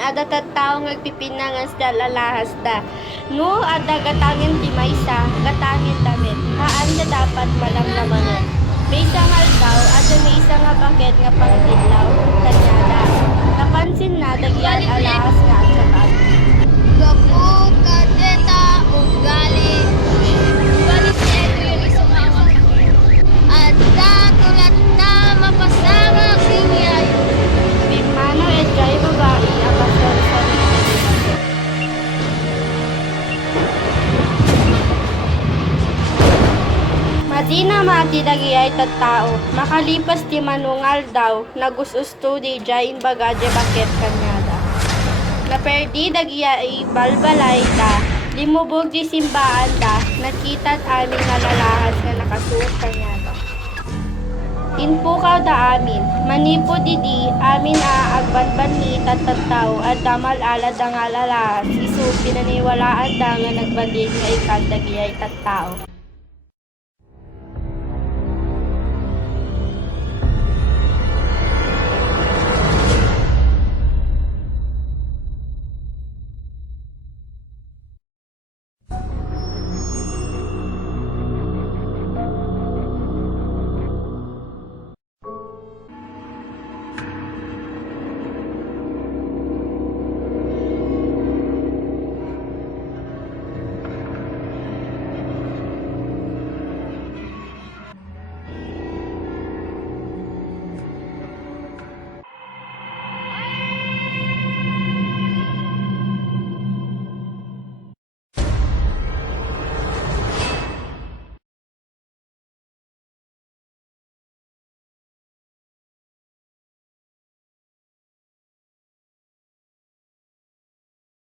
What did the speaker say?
ada tattao ngagpipinangan sa lalahas da. No, ada gatangin di maysa, gatangin damit. Haan na dapat malamlamanan. May isang aldaw, ada may isang nga nga pangdilaw, kanyada. Napansin na, dagyan alahas Madina mati dagi ay tattao, makalipas ti manungal daw, nagususto di jain bagaje bakit kanyada. Naperdi dagi ay balbalay da, limubog di simbaan da, nakita't aming nalalahas nga nakasuot kanyada. Inpukaw da amin, manipo didi, amin aagbanban ni tatatao at damal alad ang alalahas, isu pinaniwalaan da nga nagbandin nga ikandagi ay tattao.